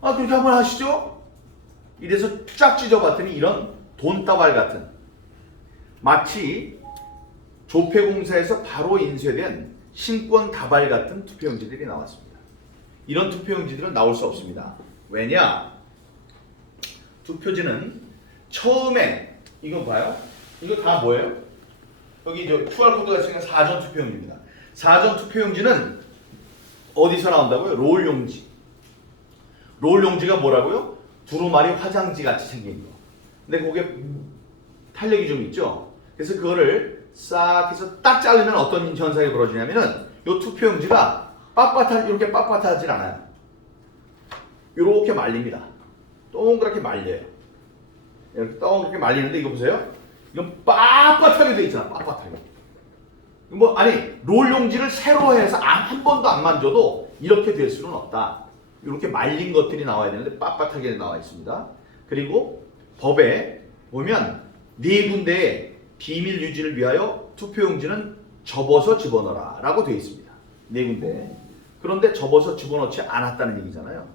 아 그렇게 한번 하시죠. 이래서 쫙 찢어봤더니 이런 돈다발 같은 마치 조폐공사에서 바로 인쇄된 신권 다발 같은 투표용지들이 나왔습니다. 이런 투표용지들은 나올 수 없습니다. 왜냐? 투표지는 처음에 이거 봐요. 이거 다 뭐예요? 여기 저 QR 코드가 있으니까 사전 투표용지입니다. 사전 투표용지는 어디서 나온다고요? 롤 용지. 롤 용지가 뭐라고요? 두루마리 화장지 같이 생긴 거. 근데 그게 탄력이 좀 있죠. 그래서 그거를 싹 해서 딱 자르면 어떤 현상이 벌어지냐면은 요 투표 용지가 빳빳하 이렇게 빳빳하질 않아요. 이렇게 말립니다. 동그랗게 말려요. 이렇게 동그랗게 말리는데 이거 보세요. 이건 빳빳하게 돼 있잖아. 빳빳하게. 뭐 아니 롤 용지를 새로 해서 안- 한 번도 안 만져도 이렇게 될 수는 없다. 이렇게 말린 것들이 나와야 되는데 빳빳하게 나와 있습니다. 그리고 법에 보면 네 군데에 비밀 유지를 위하여 투표용지는 접어서 집어넣어라 라고 되어 있습니다. 네 군데. 그런데 접어서 집어넣지 않았다는 얘기잖아요.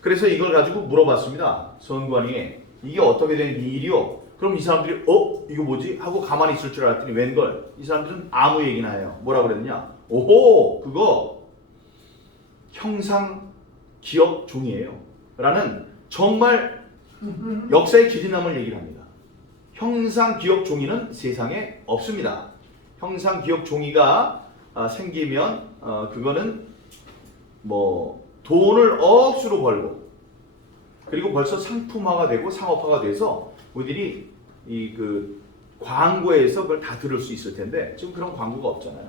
그래서 이걸 가지고 물어봤습니다. 선관위에 이게 어떻게 된 일이요? 그럼 이 사람들이 어 이거 뭐지 하고 가만히 있을 줄 알았더니 웬걸 이 사람들은 아무 얘기나 해요. 뭐라 그랬냐? 오호 그거 형상 기억 종이에요. 라는 정말 역사의 길이 남을 얘기를 합니다. 형상 기억 종이는 세상에 없습니다. 형상 기억 종이가 아, 생기면 어, 그거는 뭐 돈을 억수로 벌고 그리고 벌써 상품화가 되고 상업화가 돼서 우리들이 이 그 광고에서 그걸 다 들을 수 있을 텐데 지금 그런 광고가 없잖아요.